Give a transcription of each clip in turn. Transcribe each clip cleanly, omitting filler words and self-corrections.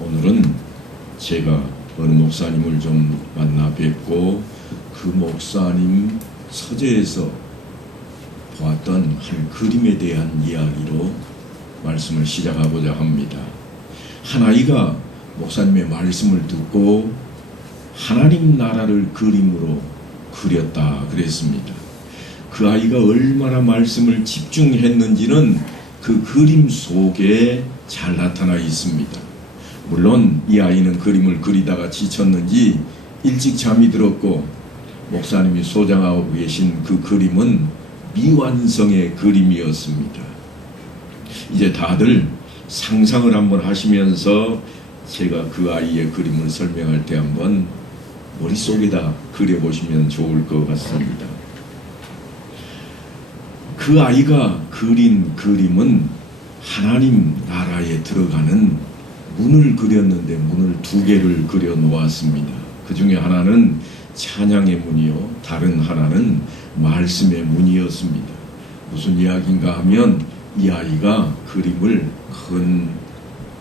오늘은 제가 어느 목사님을 좀 만나 뵙고 그 목사님 서재에서 보았던 한 그림에 대한 이야기로 말씀을 시작하고자 합니다. 한 아이가 목사님의 말씀을 듣고 하나님 나라를 그림으로 그렸다 그랬습니다. 그 아이가 얼마나 말씀을 집중했는지는 그 그림 속에 잘 나타나 있습니다. 물론 이 아이는 그림을 그리다가 지쳤는지 일찍 잠이 들었고, 목사님이 소장하고 계신 그 그림은 미완성의 그림이었습니다. 이제 다들 상상을 한번 하시면서 제가 그 아이의 그림을 설명할 때 한번 머릿속에다 그려보시면 좋을 것 같습니다. 그 아이가 그린 그림은 하나님 나라에 들어가는 문을 그렸는데 문을 두 개를 그려 놓았습니다. 그 중에 하나는 찬양의 문이요, 다른 하나는 말씀의 문이었습니다. 무슨 이야기인가 하면 이 아이가 그림을 큰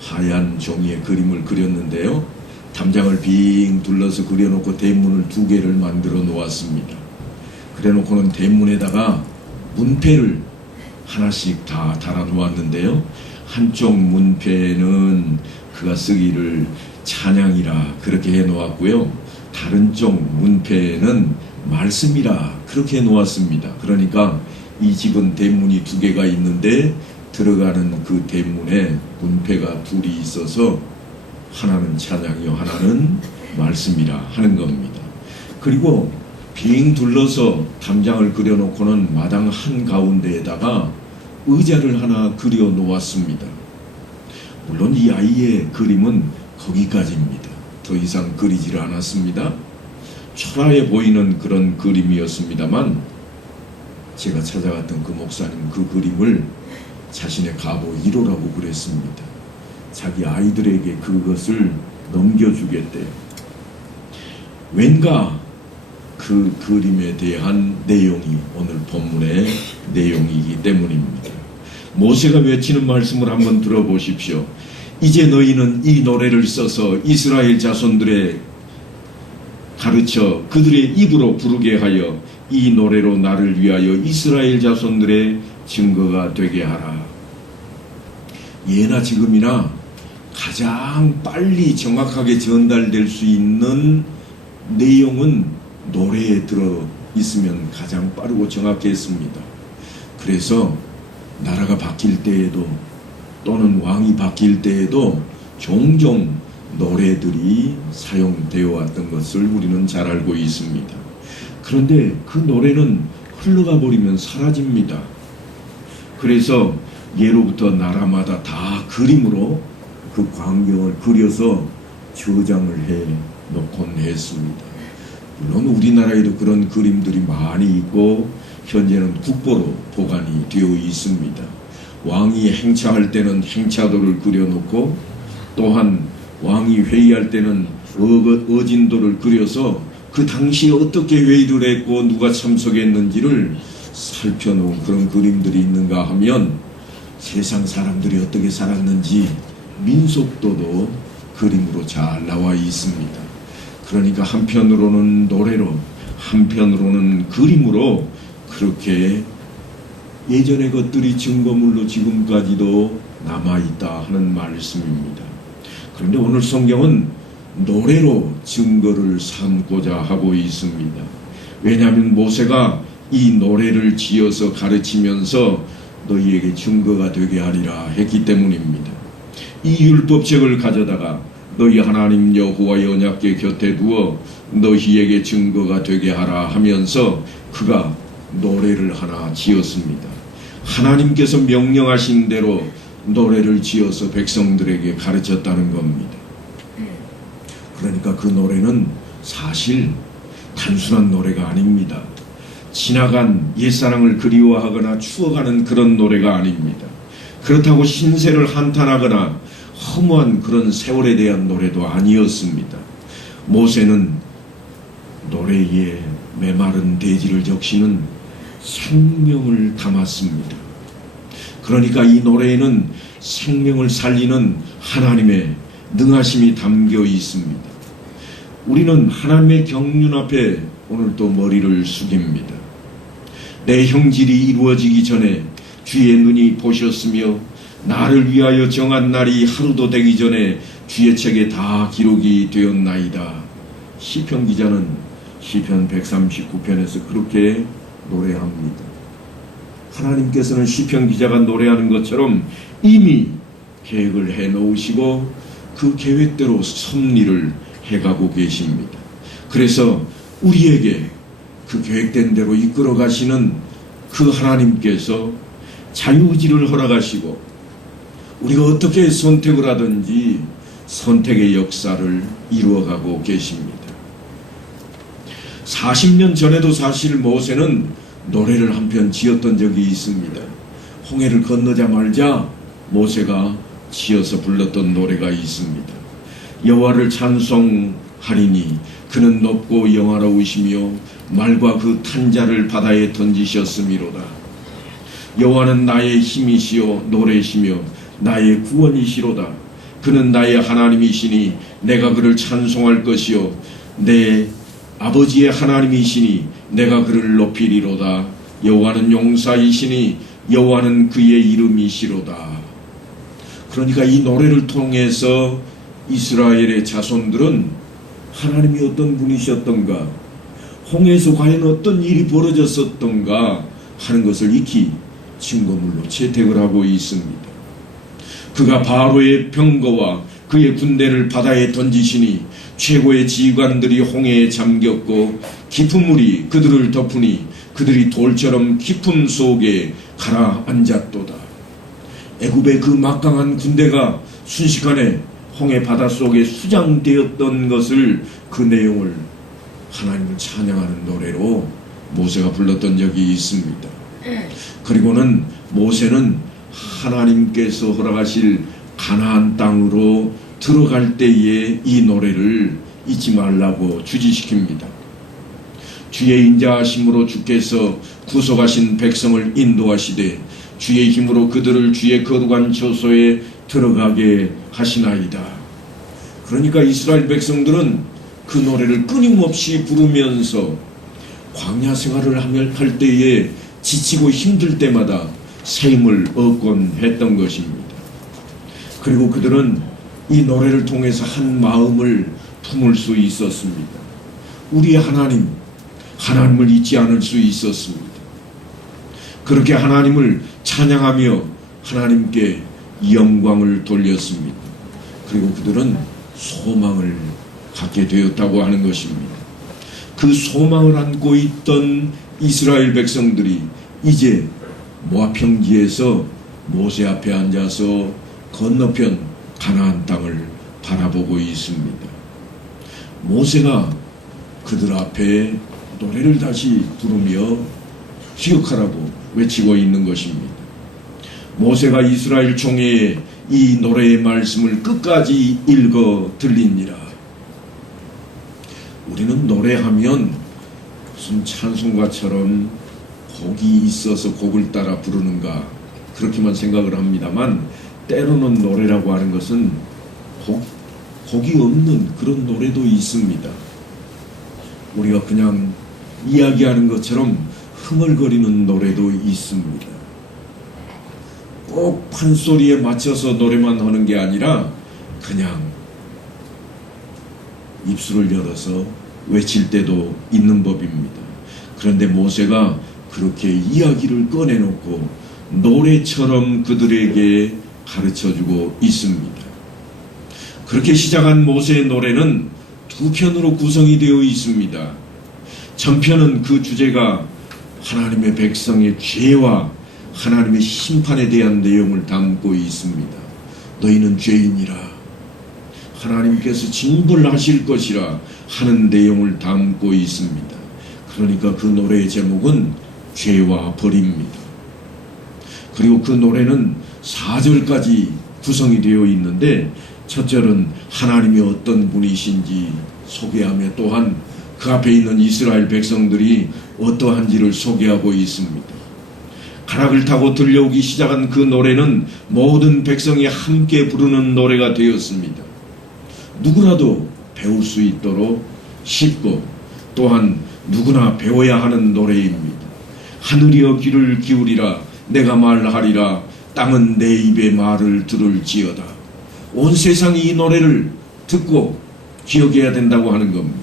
하얀 종이에 그림을 그렸는데요, 담장을 빙 둘러서 그려놓고 대문을 두 개를 만들어 놓았습니다. 그래 놓고는 대문에다가 문패를 하나씩 다 달아 놓았는데요, 한쪽 문패는 그가 쓰기를 찬양이라 그렇게 해 놓았고요, 다른 쪽 문패는 말씀이라 그렇게 해 놓았습니다. 그러니까 이 집은 대문이 두 개가 있는데 들어가는 그 대문에 문패가 둘이 있어서 하나는 찬양이요, 하나는 말씀이라 하는 겁니다. 그리고 빙 둘러서 담장을 그려놓고는 마당 한가운데에다가 의자를 하나 그려 놓았습니다. 물론 이 아이의 그림은 거기까지입니다. 더 이상 그리지를 않았습니다. 초라해 보이는 그런 그림이었습니다만, 제가 찾아갔던 그 목사님 그 그림을 자신의 가보 1호라고 그랬습니다. 자기 아이들에게 그것을 넘겨주겠대요. 왠가 그 그림에 대한 내용이 오늘 본문의 내용이기 때문입니다. 모세가 외치는 말씀을 한번 들어보십시오. 이제 너희는 이 노래를 써서 이스라엘 자손들에 가르쳐 그들의 입으로 부르게 하여 이 노래로 나를 위하여 이스라엘 자손들의 증거가 되게 하라. 예나 지금이나 가장 빨리 정확하게 전달될 수 있는 내용은 노래에 들어 있으면 가장 빠르고 정확했습니다. 그래서 나라가 바뀔 때에도 또는 왕이 바뀔 때에도 종종 노래들이 사용되어 왔던 것을 우리는 잘 알고 있습니다. 그런데 그 노래는 흘러가 버리면 사라집니다. 그래서 예로부터 나라마다 다 그림으로 그 광경을 그려서 저장을 해 놓곤 했습니다. 물론 우리나라에도 그런 그림들이 많이 있고 현재는 국보로 보관이 되어 있습니다. 왕이 행차할 때는 행차도를 그려놓고, 또한 왕이 회의할 때는 어진도를 그려서 그 당시에 어떻게 회의를 했고 누가 참석했는지를 살펴놓은 그런 그림들이 있는가 하면, 세상 사람들이 어떻게 살았는지 민속도도 그림으로 잘 나와 있습니다. 그러니까 한편으로는 노래로, 한편으로는 그림으로 그렇게 예전의 것들이 증거물로 지금까지도 남아있다 하는 말씀입니다. 그런데 오늘 성경은 노래로 증거를 삼고자 하고 있습니다. 왜냐하면 모세가 이 노래를 지어서 가르치면서 너희에게 증거가 되게 하리라 했기 때문입니다. 이 율법책을 가져다가 너희 하나님 여호와의 언약궤 곁에 두어 너희에게 증거가 되게 하라 하면서 그가 노래를 하나 지었습니다. 하나님께서 명령하신 대로 노래를 지어서 백성들에게 가르쳤다는 겁니다. 그러니까 그 노래는 사실 단순한 노래가 아닙니다. 지나간 옛사랑을 그리워하거나 추억하는 그런 노래가 아닙니다. 그렇다고 신세를 한탄하거나 허무한 그런 세월에 대한 노래도 아니었습니다. 모세는 노래에 메마른 대지를 적시는 생명을 담았습니다. 그러니까 이 노래에는 생명을 살리는 하나님의 능하심이 담겨 있습니다. 우리는 하나님의 경륜 앞에 오늘 또 머리를 숙입니다. 내 형질이 이루어지기 전에 주의 눈이 보셨으며 나를 위하여 정한 날이 하루도 되기 전에 주의 책에 다 기록이 되었나이다. 시편 기자는 시편 139편에서 그렇게 노래합니다. 하나님께서는 시편 기자가 노래하는 것처럼 이미 계획을 해놓으시고 그 계획대로 섭리를 해가고 계십니다. 그래서 우리에게 그 계획된 대로 이끌어 가시는 그 하나님께서 자유의지를 허락하시고 우리가 어떻게 선택을 하든지 선택의 역사를 이루어가고 계십니다. 40년 전에도 사실 모세는 노래를 한편 지었던 적이 있습니다. 홍해를 건너자마자 모세가 지어서 불렀던 노래가 있습니다. 여호와를 찬송하리니 그는 높고 영화로우시며 말과 그 탄자를 바다에 던지셨음이로다. 여호와는 나의 힘이시요 노래시며 나의 구원이시로다. 그는 나의 하나님이시니 내가 그를 찬송할 것이요 내 아버지의 하나님이시니 내가 그를 높이리로다. 여호와는 용사이시니 여호와는 그의 이름이시로다. 그러니까 이 노래를 통해서 이스라엘의 자손들은 하나님이 어떤 분이셨던가, 홍해에서 과연 어떤 일이 벌어졌었던가 하는 것을 익히 증거물로 채택을 하고 있습니다. 그가 바로의 병거와 그의 군대를 바다에 던지시니 최고의 지휘관들이 홍해에 잠겼고 깊은 물이 그들을 덮으니 그들이 돌처럼 깊음 속에 가라앉았도다. 애굽의 그 막강한 군대가 순식간에 홍해 바닷속에 수장되었던 것을, 그 내용을 하나님을 찬양하는 노래로 모세가 불렀던 적이 있습니다. 그리고는 모세는 하나님께서 허락하실 가나안 땅으로 들어갈 때에 이 노래를 잊지 말라고 주지시킵니다. 주의 인자하심으로 주께서 구속하신 백성을 인도하시되 주의 힘으로 그들을 주의 거룩한 처소에 들어가게 하시나이다. 그러니까 이스라엘 백성들은 그 노래를 끊임없이 부르면서 광야 생활을 할 때에 지치고 힘들 때마다 새 힘을 얻곤 했던 것입니다. 그리고 그들은 이 노래를 통해서 한 마음을 품을 수 있었습니다. 우리의 하나님을 잊지 않을 수 있었습니다. 그렇게 하나님을 찬양하며 하나님께 영광을 돌렸습니다. 그리고 그들은 소망을 갖게 되었다고 하는 것입니다. 그 소망을 안고 있던 이스라엘 백성들이 이제 모압 평지에서 모세 앞에 앉아서 건너편 가나안 땅을 바라보고 있습니다. 모세가 그들 앞에 노래를 다시 부르며 기억하라고 외치고 있는 것입니다. 모세가 이스라엘 총회에 이 노래의 말씀을 끝까지 읽어 들리니라. 우리는 노래하면 무슨 찬송가처럼 곡이 있어서 곡을 따라 부르는가 그렇게만 생각을 합니다만, 때로는 노래라고 하는 것은 곡이 없는 그런 노래도 있습니다. 우리가 그냥 이야기하는 것처럼 흥얼거리는 노래도 있습니다. 꼭 판소리에 맞춰서 노래만 하는 게 아니라 그냥 입술을 열어서 외칠 때도 있는 법입니다. 그런데 모세가 그렇게 이야기를 꺼내놓고 노래처럼 그들에게 가르쳐주고 있습니다. 그렇게 시작한 모세의 노래는 두 편으로 구성이 되어 있습니다. 전편은 그 주제가 하나님의 백성의 죄와 하나님의 심판에 대한 내용을 담고 있습니다. 너희는 죄인이라, 하나님께서 징벌하실 것이라 하는 내용을 담고 있습니다. 그러니까 그 노래의 제목은 죄와 벌입니다. 그리고 그 노래는 4절까지 구성이 되어 있는데, 첫 절은 하나님이 어떤 분이신지 소개하며 또한 그 앞에 있는 이스라엘 백성들이 어떠한지를 소개하고 있습니다. 가락을 타고 들려오기 시작한 그 노래는 모든 백성이 함께 부르는 노래가 되었습니다. 누구라도 배울 수 있도록 쉽고 또한 누구나 배워야 하는 노래입니다. 하늘이여 귀를 기울이라 내가 말하리라 땅은 내 입의 말을 들을지어다. 온 세상이 이 노래를 듣고 기억해야 된다고 하는 겁니다.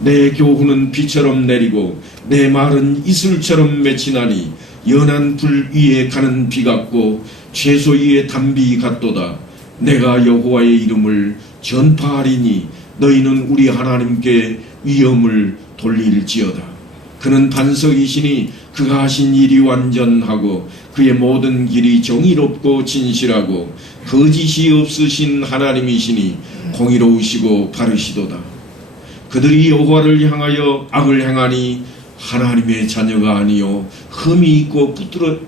내 교훈은 비처럼 내리고 내 말은 이슬처럼 맺히나니 연한 불 위에 가는 비 같고 채소 위에 단비 같도다. 내가 여호와의 이름을 전파하리니 너희는 우리 하나님께 위엄을 돌릴지어다. 그는 반석이시니 그가 하신 일이 완전하고 그의 모든 길이 정의롭고 진실하고 거짓이 없으신 하나님이시니 공의로우시고 바르시도다. 그들이 여호와를 향하여 악을 행하니 하나님의 자녀가 아니요 흠이 있고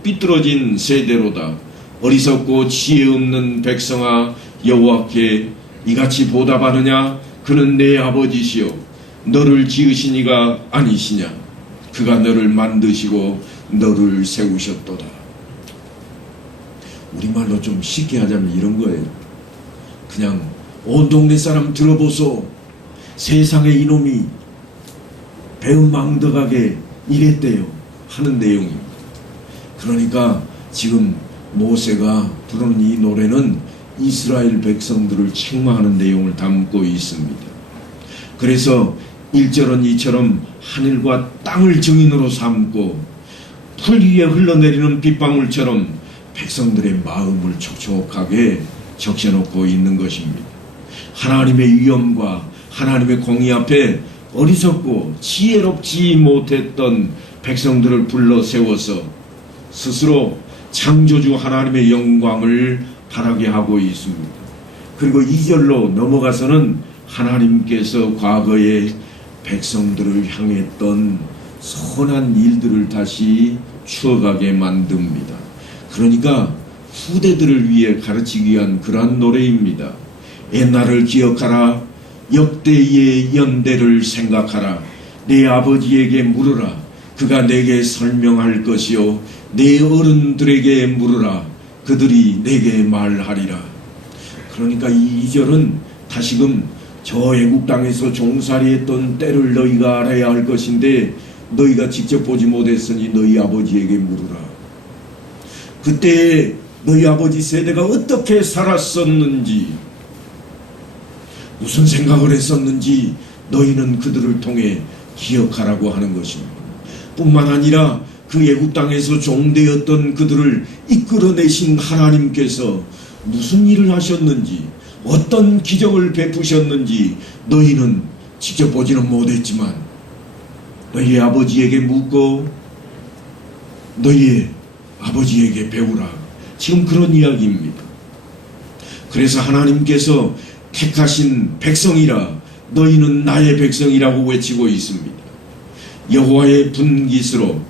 삐뚤어진 세대로다. 어리석고 지혜 없는 백성아 여호와께 이같이 보답하느냐? 그는 내 아버지시요 너를 지으신 이가 아니시냐? 그가 너를 만드시고 너를 세우셨도다. 우리말로 좀 쉽게 하자면 이런 거예요. 그냥 온 동네 사람 들어보소. 세상에 이놈이 배은망덕하게 이랬대요 하는 내용입니다. 그러니까 지금 모세가 부르는 이 노래는 이스라엘 백성들을 책망하는 내용을 담고 있습니다. 그래서 1절은 이처럼 하늘과 땅을 증인으로 삼고 풀 위에 흘러내리는 빗방울처럼 백성들의 마음을 촉촉하게 적셔놓고 있는 것입니다. 하나님의 위엄과 하나님의 공의 앞에 어리석고 지혜롭지 못했던 백성들을 불러 세워서 스스로 창조주 하나님의 영광을 바라게 하고 있습니다. 그리고 2절로 넘어가서는 하나님께서 과거에 백성들을 향했던 선한 일들을 다시 추억하게 만듭니다. 그러니까 후대들을 위해 가르치기 위한 그러한 노래입니다. 옛날을 기억하라. 역대의 연대를 생각하라. 내 아버지에게 물으라. 그가 내게 설명할 것이요 내 어른들에게 물으라. 그들이 내게 말하리라. 그러니까 이 2절은 다시금 저 애국 땅에서 종살이했던 때를 너희가 알아야 할 것인데 너희가 직접 보지 못했으니 너희 아버지에게 물으라. 그때 너희 아버지 세대가 어떻게 살았었는지 무슨 생각을 했었는지 너희는 그들을 통해 기억하라고 하는 것입니다. 뿐만 아니라 그 애국 땅에서 종되었던 그들을 이끌어내신 하나님께서 무슨 일을 하셨는지 어떤 기적을 베푸셨는지 너희는 직접 보지는 못했지만 너희의 아버지에게 묻고 너희의 아버지에게 배우라. 지금 그런 이야기입니다. 그래서 하나님께서 택하신 백성이라 너희는 나의 백성이라고 외치고 있습니다. 여호와의 분깃으로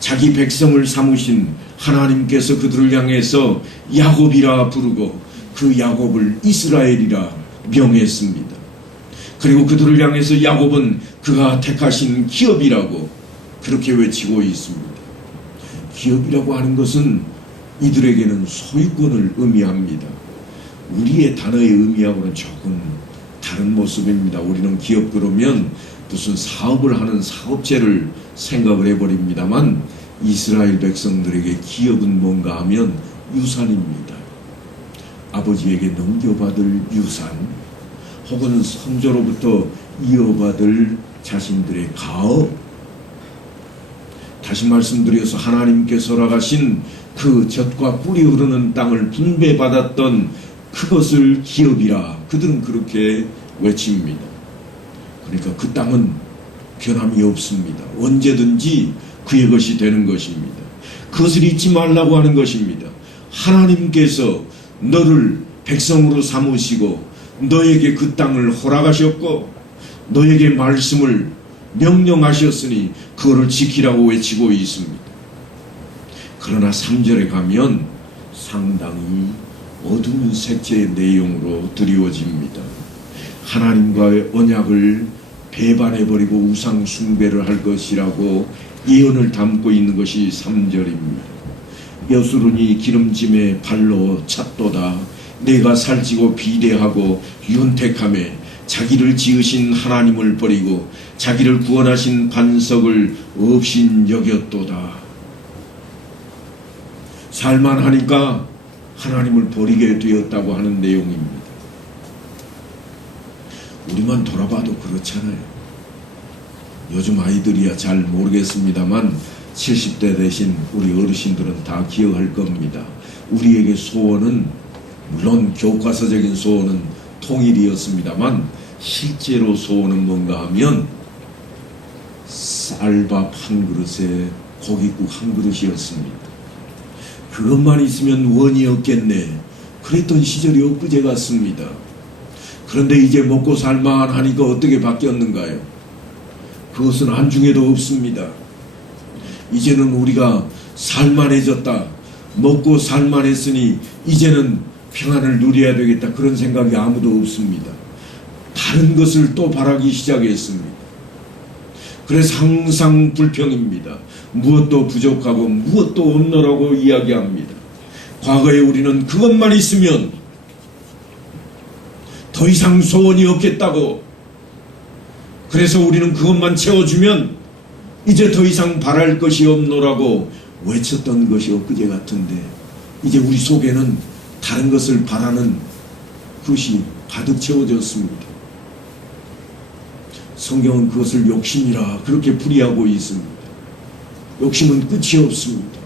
자기 백성을 삼으신 하나님께서 그들을 향해서 야곱이라 부르고 그 야곱을 이스라엘이라 명했습니다. 그리고 그들을 향해서 야곱은 그가 택하신 기업이라고 그렇게 외치고 있습니다. 기업이라고 하는 것은 이들에게는 소유권을 의미합니다. 우리의 단어의 의미하고는 조금 다른 모습입니다. 우리는 기업 그러면 무슨 사업을 하는 사업체를 생각을 해버립니다만 이스라엘 백성들에게 기업은 뭔가 하면 유산입니다. 아버지에게 넘겨받을 유산 혹은 선조로부터 이어받을 자신들의 가업. 다시 말씀드려서 하나님께서 허락하신 그 젖과 꿀이 흐르는 땅을 분배받았던 그것을 기업이라 그들은 그렇게 외칩니다. 그러니까 그 땅은 변함이 없습니다. 언제든지 그의 것이 되는 것입니다. 그것을 잊지 말라고 하는 것입니다. 하나님께서 너를 백성으로 삼으시고 너에게 그 땅을 허락하셨고 너에게 말씀을 명령하셨으니 그거를 지키라고 외치고 있습니다. 그러나 3절에 가면 상당히 어두운 색채의 내용으로 드리워집니다. 하나님과의 언약을 배반해버리고 우상 숭배를 할 것이라고 예언을 담고 있는 것이 3절입니다. 여수르니 기름짐에 발로 찼도다. 내가 살찌고 비대하고 윤택함에 자기를 지으신 하나님을 버리고 자기를 구원하신 반석을 없인 여겼도다. 살만하니까 하나님을 버리게 되었다고 하는 내용입니다. 우리만 돌아봐도 그렇잖아요. 요즘 아이들이야 잘 모르겠습니다만 70대 되신 우리 어르신들은 다 기억할 겁니다. 우리에게 소원은 물론 교과서적인 소원은 통일이었습니다만 실제로 소원은 뭔가 하면 쌀밥 한 그릇에 고깃국 한 그릇이었습니다. 그것만 있으면 원이 없겠네. 그랬던 시절이 엊그제 같습니다. 그런데 이제 먹고 살만 하니까 어떻게 바뀌었는가요? 그것은 안중에도 없습니다. 이제는 우리가 살만해졌다. 먹고 살만했으니 이제는 평안을 누려야 되겠다. 그런 생각이 아무도 없습니다. 다른 것을 또 바라기 시작했습니다. 그래서 항상 불평입니다. 무엇도 부족하고 무엇도 없노라고 이야기합니다. 과거에 우리는 그것만 있으면 더 이상 소원이 없겠다고, 그래서 우리는 그것만 채워주면 이제 더 이상 바랄 것이 없노라고 외쳤던 것이 엊그제 같은데 이제 우리 속에는 다른 것을 바라는 그것이 가득 채워졌습니다. 성경은 그것을 욕심이라 그렇게 풀이하고 있습니다. 욕심은 끝이 없습니다.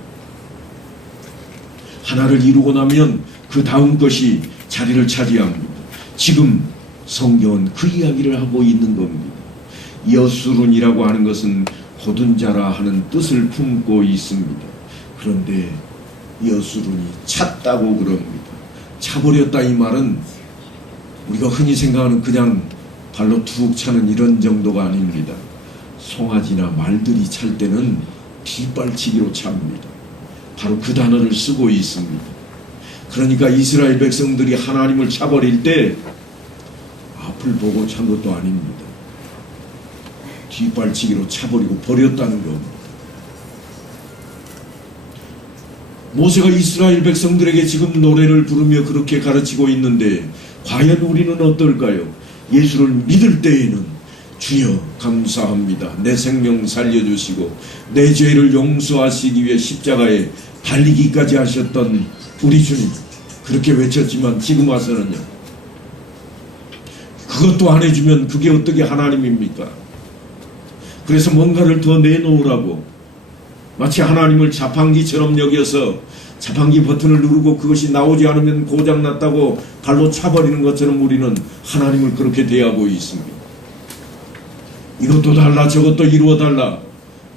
하나를 이루고 나면 그 다음 것이 자리를 차지합니다. 지금 성경은 그 이야기를 하고 있는 겁니다. 여수룬이라고 하는 것은 고든 자라 하는 뜻을 품고 있습니다. 그런데 여수룬이 찼다고 그럽니다. 차버렸다 이 말은 우리가 흔히 생각하는 그냥 발로 툭 차는 이런 정도가 아닙니다. 송아지나 말들이 찰 때는 뒷발치기로 찹니다. 바로 그 단어를 쓰고 있습니다. 그러니까 이스라엘 백성들이 하나님을 차버릴 때 앞을 보고 찬 것도 아닙니다. 뒷발치기로 차버리고 버렸다는 겁니다. 모세가 이스라엘 백성들에게 지금 노래를 부르며 그렇게 가르치고 있는데 과연 우리는 어떨까요? 예수를 믿을 때에는 주여 감사합니다. 내 생명 살려주시고 내 죄를 용서하시기 위해 십자가에 달리기까지 하셨던 우리 주님, 그렇게 외쳤지만 지금 와서는요, 그것도 안 해주면 그게 어떻게 하나님입니까? 그래서 뭔가를 더 내놓으라고 마치 하나님을 자판기처럼 여겨서 자판기 버튼을 누르고 그것이 나오지 않으면 고장났다고 발로 차버리는 것처럼 우리는 하나님을 그렇게 대하고 있습니다. 이것도 달라 저것도 이루어달라.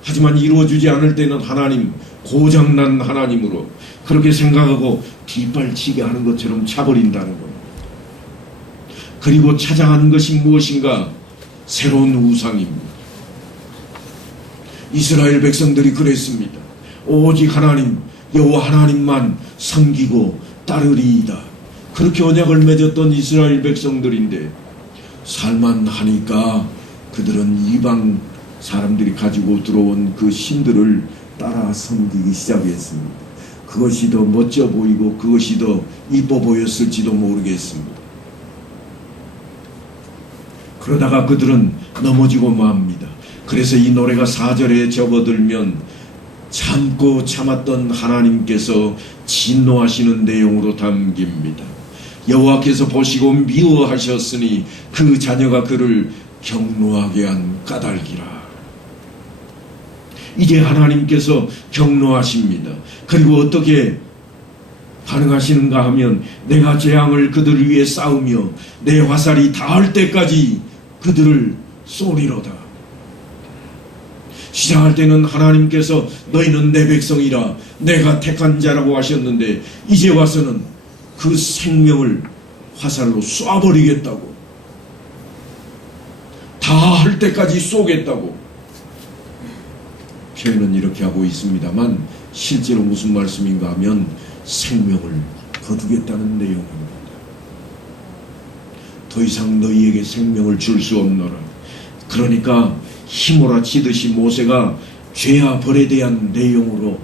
하지만 이루어주지 않을 때는 하나님, 고장난 하나님으로 그렇게 생각하고 뒷발치게 하는 것처럼 차버린다는 겁니다. 그리고 찾아간 것이 무엇인가? 새로운 우상입니다. 이스라엘 백성들이 그랬습니다. 오직 하나님, 여호와 하나님만 섬기고 따르리이다. 그렇게 언약을 맺었던 이스라엘 백성들인데 살만하니까 그들은 이방 사람들이 가지고 들어온 그 신들을 따라 섬기기 시작했습니다. 그것이 더 멋져 보이고 그것이 더 이뻐 보였을지도 모르겠습니다. 그러다가 그들은 넘어지고 맙니다. 그래서 이 노래가 4절에 접어들면 참고 참았던 하나님께서 진노하시는 내용으로 담깁니다. 여호와께서 보시고 미워하셨으니 그 자녀가 그를 경노하게 한 까닭이라. 이제 하나님께서 경노하십니다. 그리고 어떻게 반응하시는가 하면 내가 재앙을 그들을 위해 쌓으며 내 화살이 닿을 때까지 그들을 쏘리로다. 시작할 때는 하나님께서 너희는 내 백성이라 내가 택한 자라고 하셨는데 이제 와서는 그 생명을 화살로 쏴버리겠다고, 다 할 때까지 쏘겠다고 표현은 이렇게 하고 있습니다만 실제로 무슨 말씀인가 하면 생명을 거두겠다는 내용입니다. 더 이상 너희에게 생명을 줄 수 없노라. 그러니까 힘으로 치듯이 모세가 죄와 벌에 대한 내용으로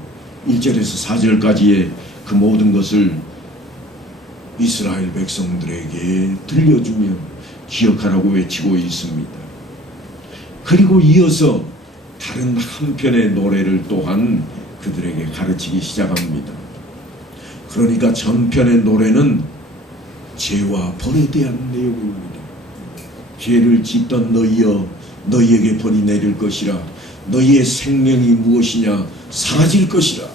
1절에서 4절까지의 그 모든 것을 이스라엘 백성들에게 들려주며 기억하라고 외치고 있습니다. 그리고 이어서 다른 한편의 노래를 또한 그들에게 가르치기 시작합니다. 그러니까 전편의 노래는 죄와 벌에 대한 내용입니다. 죄를 짓던 너희여, 너희에게 벌이 내릴 것이라. 너희의 생명이 무엇이냐, 사라질 것이라.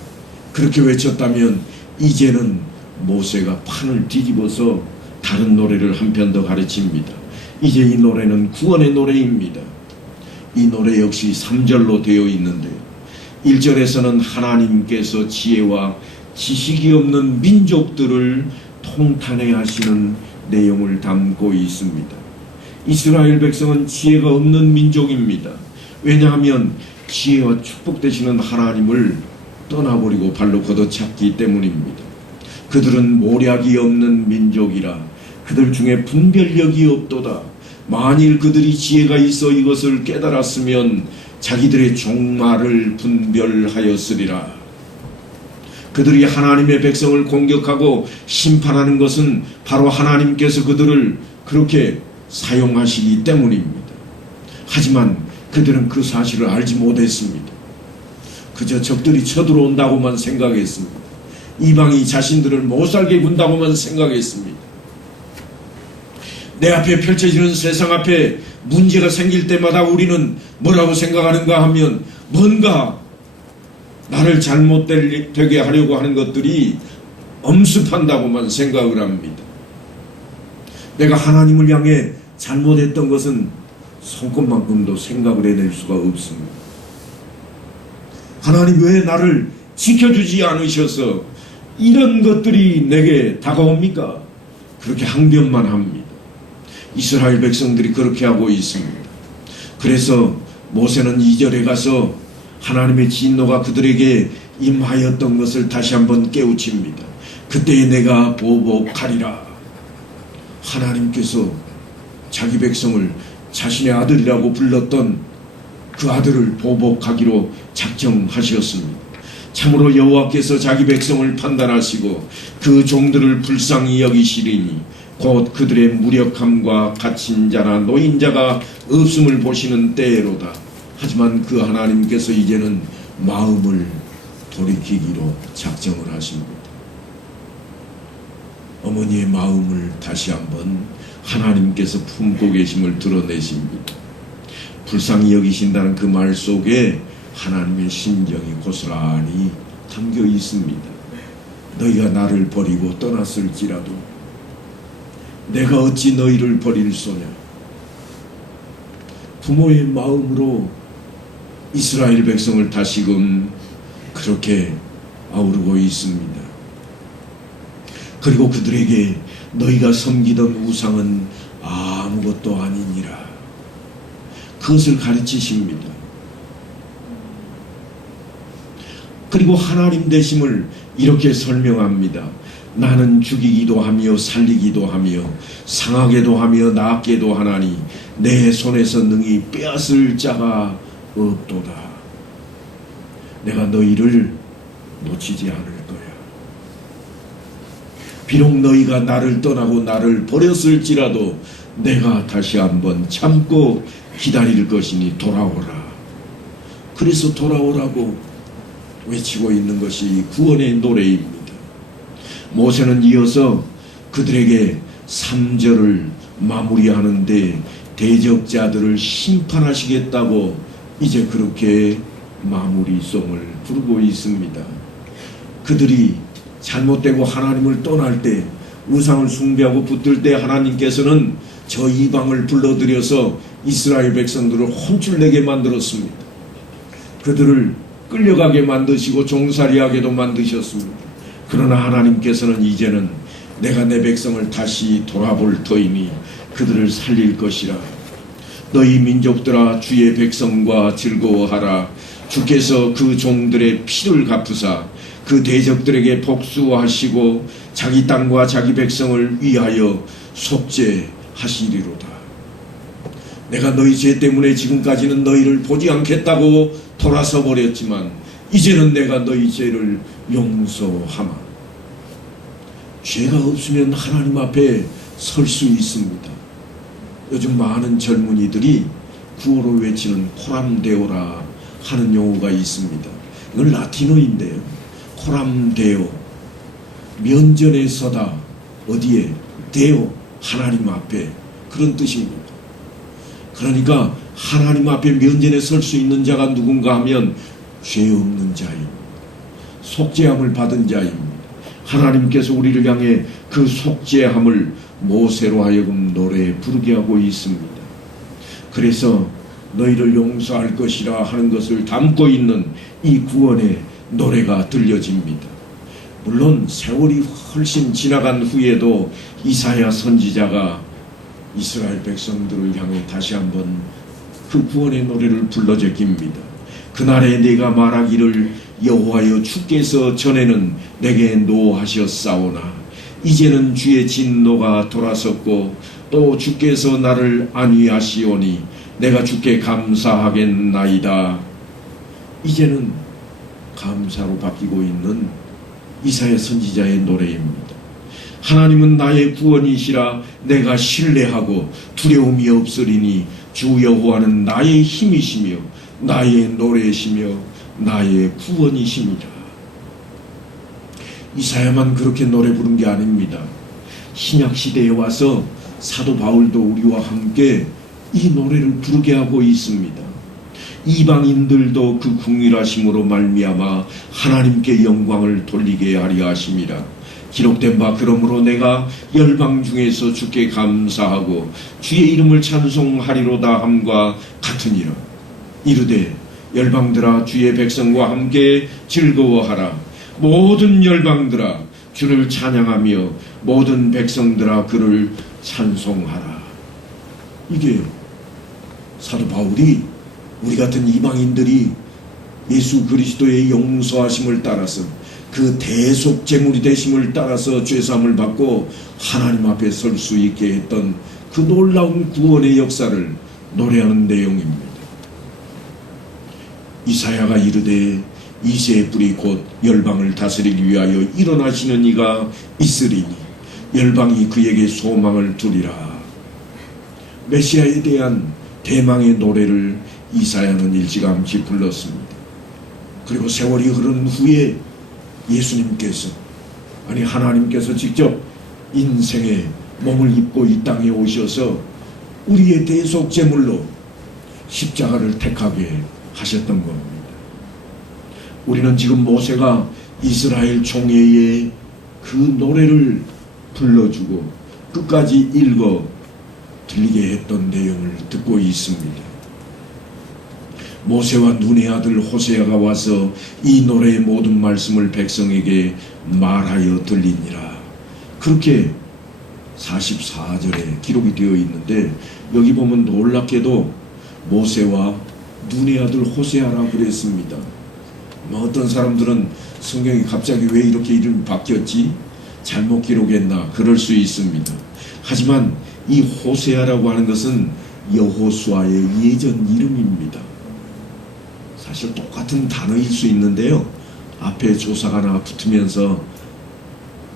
그렇게 외쳤다면 이제는 모세가 판을 뒤집어서 다른 노래를 한 편 더 가르칩니다. 이제 이 노래는 구원의 노래입니다. 이 노래 역시 3절로 되어 있는데요. 1절에서는 하나님께서 지혜와 지식이 없는 민족들을 통탄해 하시는 내용을 담고 있습니다. 이스라엘 백성은 지혜가 없는 민족입니다. 왜냐하면 지혜와 축복 되시는 하나님을 떠나버리고 발로 걷어찼기 때문입니다. 그들은 모략이 없는 민족이라 그들 중에 분별력이 없도다. 만일 그들이 지혜가 있어 이것을 깨달았으면 자기들의 종말을 분별하였으리라. 그들이 하나님의 백성을 공격하고 심판하는 것은 바로 하나님께서 그들을 그렇게 사용하시기 때문입니다. 하지만 그들은 그 사실을 알지 못했습니다. 그저 적들이 쳐들어온다고만 생각했습니다. 이방이 자신들을 못살게 군다고만 생각했습니다. 내 앞에 펼쳐지는 세상 앞에 문제가 생길 때마다 우리는 뭐라고 생각하는가 하면 뭔가 나를 잘못되게 하려고 하는 것들이 엄습한다고만 생각을 합니다. 내가 하나님을 향해 잘못했던 것은 손꼽만큼도 생각을 해낼 수가 없습니다. 하나님 왜 나를 지켜주지 않으셔서 이런 것들이 내게 다가옵니까? 그렇게 항변만 합니다. 이스라엘 백성들이 그렇게 하고 있습니다. 그래서 모세는 2절에 가서 하나님의 진노가 그들에게 임하였던 것을 다시 한번 깨우칩니다. 그때에 내가 보복하리라. 하나님께서 자기 백성을 자신의 아들이라고 불렀던 그 아들을 보복하기로 작정하셨습니다. 참으로 여호와께서 자기 백성을 판단하시고 그 종들을 불쌍히 여기시리니 곧 그들의 무력함과 갇힌 자나 노인자가 없음을 보시는 때로다. 하지만 그 하나님께서 이제는 마음을 돌이키기로 작정을 하십니다. 어머니의 마음을 다시 한번 하나님께서 품고 계심을 드러내십니다. 불쌍히 여기신다는 그 말 속에 하나님의 심정이 고스란히 담겨 있습니다. 너희가 나를 버리고 떠났을지라도 내가 어찌 너희를 버릴소냐. 부모의 마음으로 이스라엘 백성을 다시금 그렇게 아우르고 있습니다. 그리고 그들에게 너희가 섬기던 우상은 아무것도 아니니라. 그것을 가르치십니다. 그리고 하나님 되심을 이렇게 설명합니다. 나는 죽이기도 하며 살리기도 하며 상하게도 하며 낫게도 하나니 내 손에서 능히 빼앗을 자가 없도다. 내가 너희를 놓치지 않을 거야. 비록 너희가 나를 떠나고 나를 버렸을지라도 내가 다시 한번 참고 기다릴 것이니 돌아오라. 그래서 돌아오라고 외치고 있는 것이 구원의 노래입니다. 모세는 이어서 그들에게 3절을 마무리하는데 대적자들을 심판하시겠다고 이제 그렇게 마무리송을 부르고 있습니다. 그들이 잘못되고 하나님을 떠날 때 우상을 숭배하고 붙들 때 하나님께서는 저 이방을 불러들여서 이스라엘 백성들을 혼쭐내게 만들었습니다. 그들을 끌려가게 만드시고 종살이하게도 만드셨습니다. 그러나 하나님께서는 이제는 내가 내 백성을 다시 돌아볼 터이니 그들을 살릴 것이라. 너희 민족들아 주의 백성과 즐거워하라. 주께서 그 종들의 피를 갚으사 그 대적들에게 복수하시고 자기 땅과 자기 백성을 위하여 속죄하시리로다. 내가 너희 죄 때문에 지금까지는 너희를 보지 않겠다고 돌아서 버렸지만 이제는 내가 너희 죄를 용서하마. 죄가 없으면 하나님 앞에 설 수 있습니다. 요즘 많은 젊은이들이 구호로 외치는 코람데오라 하는 용어가 있습니다. 이건 라틴어인데요. 코람데오, 면전에 서다. 어디에? 데오, 하나님 앞에. 그런 뜻입니다. 그러니까 하나님 앞에 면전에 설 수 있는 자가 누군가 하면 죄 없는 자입니다. 속죄함을 받은 자입니다. 하나님께서 우리를 향해 그 속죄함을 모세로 하여금 노래에 부르게 하고 있습니다. 그래서 너희를 용서할 것이라 하는 것을 담고 있는 이 구원의 노래가 들려집니다. 물론 세월이 훨씬 지나간 후에도 이사야 선지자가 이스라엘 백성들을 향해 다시 한번 그 구원의 노래를 불러 제낍니다. 그날에 내가 말하기를 여호와여 주께서 전에는 내게 노하셨사오나 이제는 주의 진노가 돌아섰고 또 주께서 나를 안위하시오니 내가 주께 감사하겠나이다. 이제는 감사로 바뀌고 있는 이사야 선지자의 노래입니다. 하나님은 나의 구원이시라 내가 신뢰하고 두려움이 없으리니 주 여호와는 나의 힘이시며 나의 노래이시며 나의 구원이십니다. 이사야만 그렇게 노래 부른 게 아닙니다. 신약시대에 와서 사도 바울도 우리와 함께 이 노래를 부르게 하고 있습니다. 이방인들도 그 긍휼하심으로 말미암아 하나님께 영광을 돌리게 하려 하심이라. 기록된 바 그러므로 내가 열방 중에서 주께 감사하고 주의 이름을 찬송하리로다 함과 같으니라. 이르되 열방들아 주의 백성과 함께 즐거워하라. 모든 열방들아 주를 찬양하며 모든 백성들아 그를 찬송하라. 이게 사도 바울이 우리 같은 이방인들이 예수 그리스도의 용서하심을 따라서 그 대속제물이 되심을 따라서 죄사함을 받고 하나님 앞에 설 수 있게 했던 그 놀라운 구원의 역사를 노래하는 내용입니다. 이사야가 이르되 이새의 뿔이 곧 열방을 다스리기 위하여 일어나시는 이가 있으리니 열방이 그에게 소망을 두리라. 메시아에 대한 대망의 노래를 이사야는 일찌감치 불렀습니다. 그리고 세월이 흐른 후에 예수님께서 하나님께서 직접 인생의 몸을 입고 이 땅에 오셔서 우리의 대속제물로 십자가를 택하게 하셨던 겁니다. 우리는 지금 모세가 이스라엘 총회에 그 노래를 불러주고 끝까지 읽어 들리게 했던 내용을 듣고 있습니다. 모세와 눈의 아들 호세아가 와서 이 노래의 모든 말씀을 백성에게 말하여 들리니라. 그렇게 44절에 기록이 되어 있는데 여기 보면 놀랍게도 모세와 눈의 아들 호세아라고 그랬습니다. 어떤 사람들은 성경이 갑자기 왜 이렇게 이름이 바뀌었지? 잘못 기록했나? 그럴 수 있습니다. 하지만 이 호세아라고 하는 것은 여호수아의 예전 이름입니다. 사실 똑같은 단어일 수 있는데요. 앞에 조사가 하나 붙으면서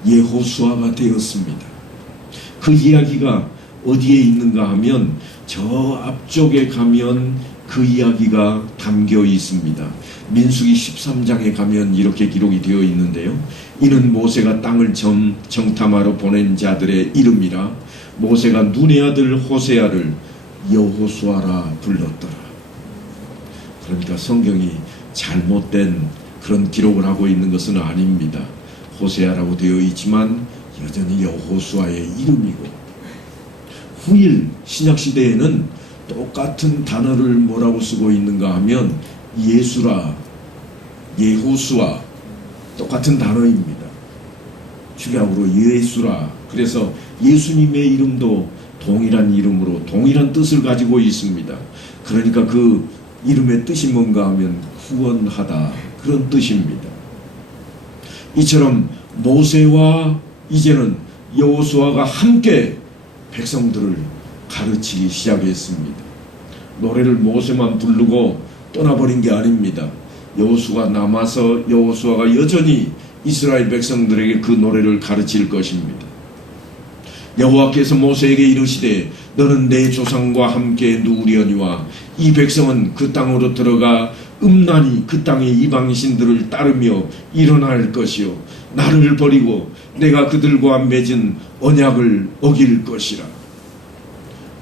예호수아가 되었습니다. 그 이야기가 어디에 있는가 하면 저 앞쪽에 가면 그 이야기가 담겨 있습니다. 민수기 13장에 가면 이렇게 기록이 되어 있는데요. 이는 모세가 땅을 정탐하러 보낸 자들의 이름이라 모세가 눈의 아들 호세아를 여호수아라 불렀더라. 그러니까 성경이 잘못된 그런 기록을 하고 있는 것은 아닙니다. 호세아라고 되어 있지만 여전히 여호수아의 이름이고, 후일 신약시대에는 똑같은 단어를 뭐라고 쓰고 있는가 하면 예수라, 예호수아 똑같은 단어입니다. 축약으로 예수라. 그래서 예수님의 이름도 동일한 이름으로 동일한 뜻을 가지고 있습니다. 그러니까 그 이름의 뜻이 뭔가 하면 구원하다, 그런 뜻입니다. 이처럼 모세와 이제는 여호수아가 함께 백성들을 가르치기 시작했습니다. 노래를 모세만 부르고 떠나버린 게 아닙니다. 여호수아가 남아서 여호수아가 여전히 이스라엘 백성들에게 그 노래를 가르칠 것입니다. 여호와께서 모세에게 이르시되 너는 내 조상과 함께 누우려니와 이 백성은 그 땅으로 들어가 음란히 그 땅의 이방신들을 따르며 일어날 것이요 나를 버리고 내가 그들과 맺은 언약을 어길 것이라.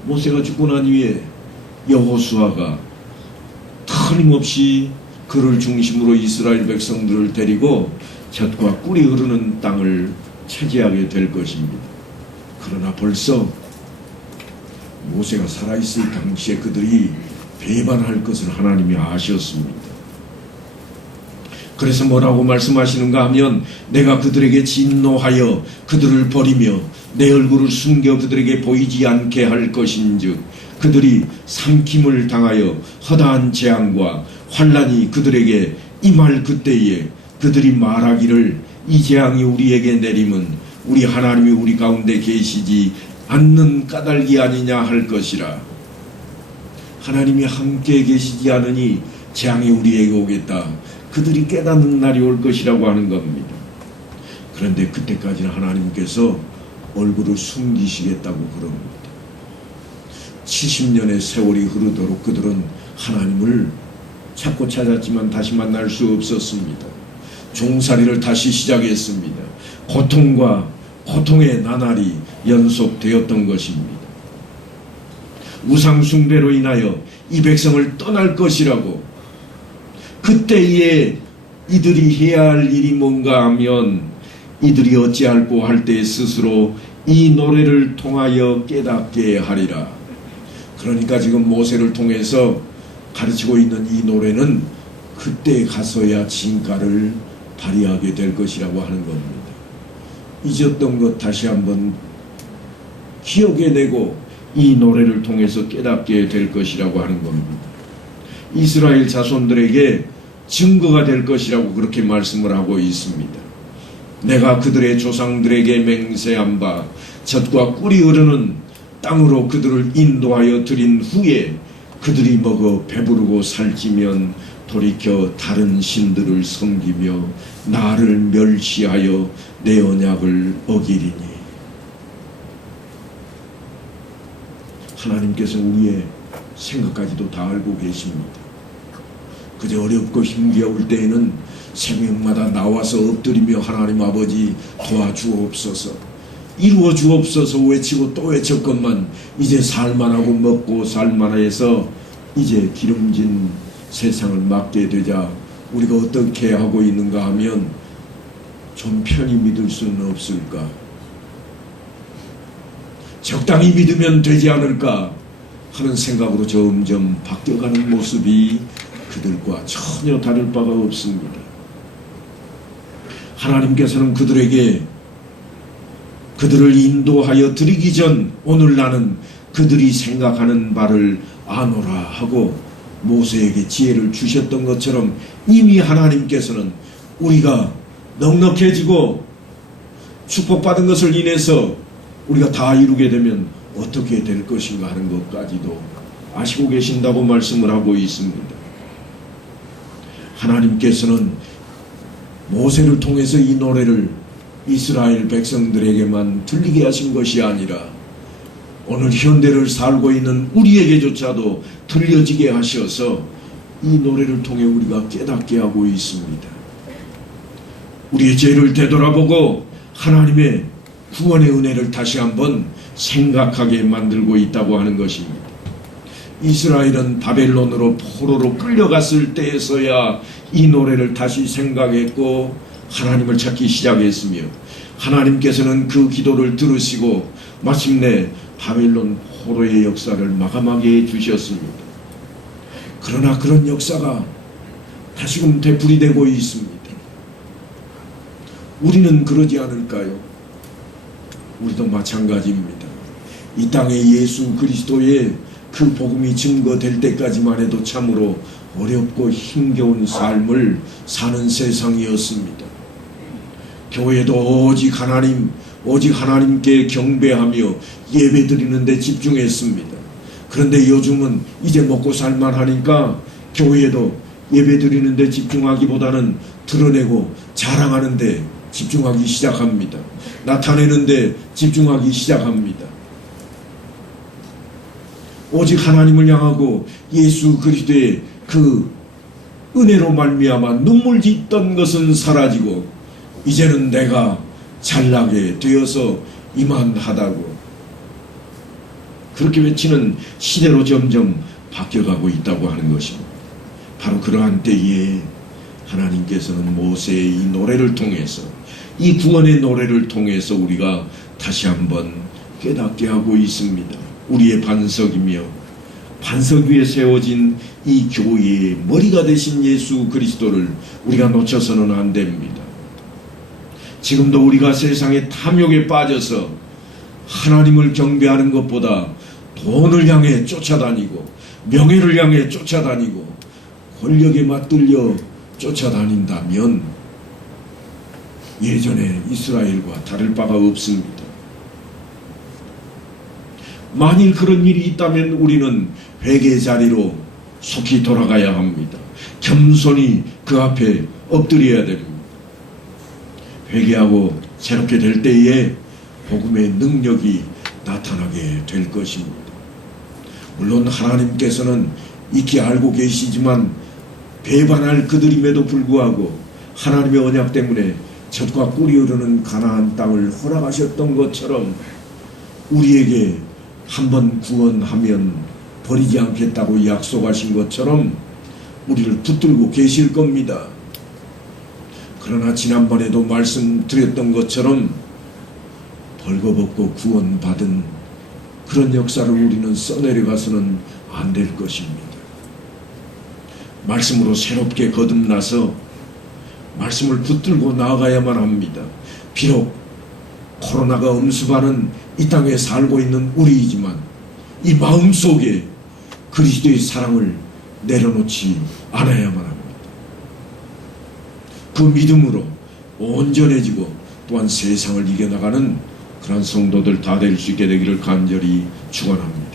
모세가 죽고 난 후에 여호수아가 틀림없이 그를 중심으로 이스라엘 백성들을 데리고 젖과 꿀이 흐르는 땅을 차지하게 될 것입니다. 그러나 벌써 모세가 살아있을 당시에 그들이 배반할 것을 하나님이 아셨습니다. 그래서 뭐라고 말씀하시는가 하면 내가 그들에게 진노하여 그들을 버리며 내 얼굴을 숨겨 그들에게 보이지 않게 할 것인즉 그들이 삼킴을 당하여 허다한 재앙과 환난이 그들에게 임할 그때에 그들이 말하기를 이 재앙이 우리에게 내림은 우리 하나님이 우리 가운데 계시지 않는 까닭이 아니냐 할 것이라. 하나님이 함께 계시지 않으니 재앙이 우리에게 오겠다. 그들이 깨닫는 날이 올 것이라고 하는 겁니다. 그런데 그때까지는 하나님께서 얼굴을 숨기시겠다고 그럽니다. 70년의 세월이 흐르도록 그들은 하나님을 찾고 찾았지만 다시 만날 수 없었습니다. 종살이를 다시 시작했습니다. 고통과 고통의 나날이 연속되었던 것입니다. 우상 숭배로 인하여 이 백성을 떠날 것이라고 그때에 이들이 해야 할 일이 뭔가 하면 이들이 어찌할꼬 할 때 스스로 이 노래를 통하여 깨닫게 하리라. 그러니까 지금 모세를 통해서 가르치고 있는 이 노래는 그때 가서야 진가를 발휘하게 될 것이라고 하는 겁니다. 잊었던 것 다시 한번 기억해내고 이 노래를 통해서 깨닫게 될 것이라고 하는 겁니다. 이스라엘 자손들에게 증거가 될 것이라고 그렇게 말씀을 하고 있습니다. 내가 그들의 조상들에게 맹세한 바 젖과 꿀이 흐르는 땅으로 그들을 인도하여 드린 후에 그들이 먹어 배부르고 살찌면 돌이켜 다른 신들을 섬기며 나를 멸시하여 내 언약을 어기리니. 하나님께서 우리의 생각까지도 다 알고 계십니다. 그저 어렵고 힘겨울 때에는 새벽마다 나와서 엎드리며 하나님 아버지 도와주옵소서, 이루어 주옵소서 외치고 또 외쳤건만 이제 살만하고 먹고 살만해서 이제 기름진 세상을 맞게 되자 우리가 어떻게 하고 있는가 하면 좀 편히 믿을 수는 없을까, 적당히 믿으면 되지 않을까 하는 생각으로 점점 바뀌어가는 모습이 그들과 전혀 다를 바가 없습니다. 하나님께서는 그들에게 그들을 인도하여 드리기 전 오늘 나는 그들이 생각하는 바를 아노라 하고 모세에게 지혜를 주셨던 것처럼 이미 하나님께서는 우리가 넉넉해지고 축복받은 것을 인해서 우리가 다 이루게 되면 어떻게 될 것인가 하는 것까지도 아시고 계신다고 말씀을 하고 있습니다. 하나님께서는 모세를 통해서 이 노래를 이스라엘 백성들에게만 들리게 하신 것이 아니라 오늘 현대를 살고 있는 우리에게조차도 들려지게 하셔서 이 노래를 통해 우리가 깨닫게 하고 있습니다. 우리의 죄를 되돌아보고 하나님의 구원의 은혜를 다시 한번 생각하게 만들고 있다고 하는 것입니다. 이스라엘은 바벨론으로 포로로 끌려갔을 때에서야 이 노래를 다시 생각했고 하나님을 찾기 시작했으며 하나님께서는 그 기도를 들으시고 마침내 바벨론 포로의 역사를 마감하게 해주셨습니다. 그러나 그런 역사가 다시금 되풀이되고 있습니다. 우리는 그러지 않을까요? 우리도 마찬가지입니다. 이 땅에 예수 그리스도의 그 복음이 증거될 때까지만 해도 참으로 어렵고 힘겨운 삶을 사는 세상이었습니다. 교회도 오직 하나님께 경배하며 예배드리는 데 집중했습니다. 그런데 요즘은 이제 먹고 살만 하니까 교회도 예배드리는 데 집중하기보다는 드러내고 자랑하는 데 집중하기 시작합니다. 나타내는데 집중하기 시작합니다. 오직 하나님을 향하고 예수 그리스도의 그 은혜로 말미암아 눈물 짓던 것은 사라지고 이제는 내가 잘나게 되어서 이만하다고 그렇게 외치는 시대로 점점 바뀌어가고 있다고 하는 것입니다. 바로 그러한 때에 하나님께서는 모세의 이 노래를 통해서 이 구원의 노래를 통해서 우리가 다시 한번 깨닫게 하고 있습니다. 우리의 반석이며 반석 위에 세워진 이 교회의 머리가 되신 예수 그리스도를 우리가 놓쳐서는 안 됩니다. 지금도 우리가 세상의 탐욕에 빠져서 하나님을 경배하는 것보다 돈을 향해 쫓아다니고 명예를 향해 쫓아다니고 권력에 맞들려 쫓아다닌다면 예전의 이스라엘과 다를 바가 없습니다. 만일 그런 일이 있다면 우리는 회개 자리로 속히 돌아가야 합니다. 겸손히 그 앞에 엎드려야 됩니다. 회개하고 새롭게 될 때에 복음의 능력이 나타나게 될 것입니다. 물론 하나님께서는 익히 알고 계시지만 배반할 그들임에도 불구하고 하나님의 언약 때문에 젖과 꿀이 흐르는 가나안 땅을 허락하셨던 것처럼 우리에게 한번 구원하면 버리지 않겠다고 약속하신 것처럼 우리를 붙들고 계실 겁니다. 그러나 지난번에도 말씀드렸던 것처럼 벌거벗고 구원받은 그런 역사를 우리는 써내려가서는 안 될 것입니다. 말씀으로 새롭게 거듭나서 말씀을 붙들고 나아가야만 합니다. 비록 코로나가 엄습하는 이 땅에 살고 있는 우리이지만 이 마음속에 그리스도의 사랑을 내려놓지 않아야만 합니다. 그 믿음으로 온전해지고 또한 세상을 이겨나가는 그런 성도들 다 될 수 있게 되기를 간절히 축원합니다.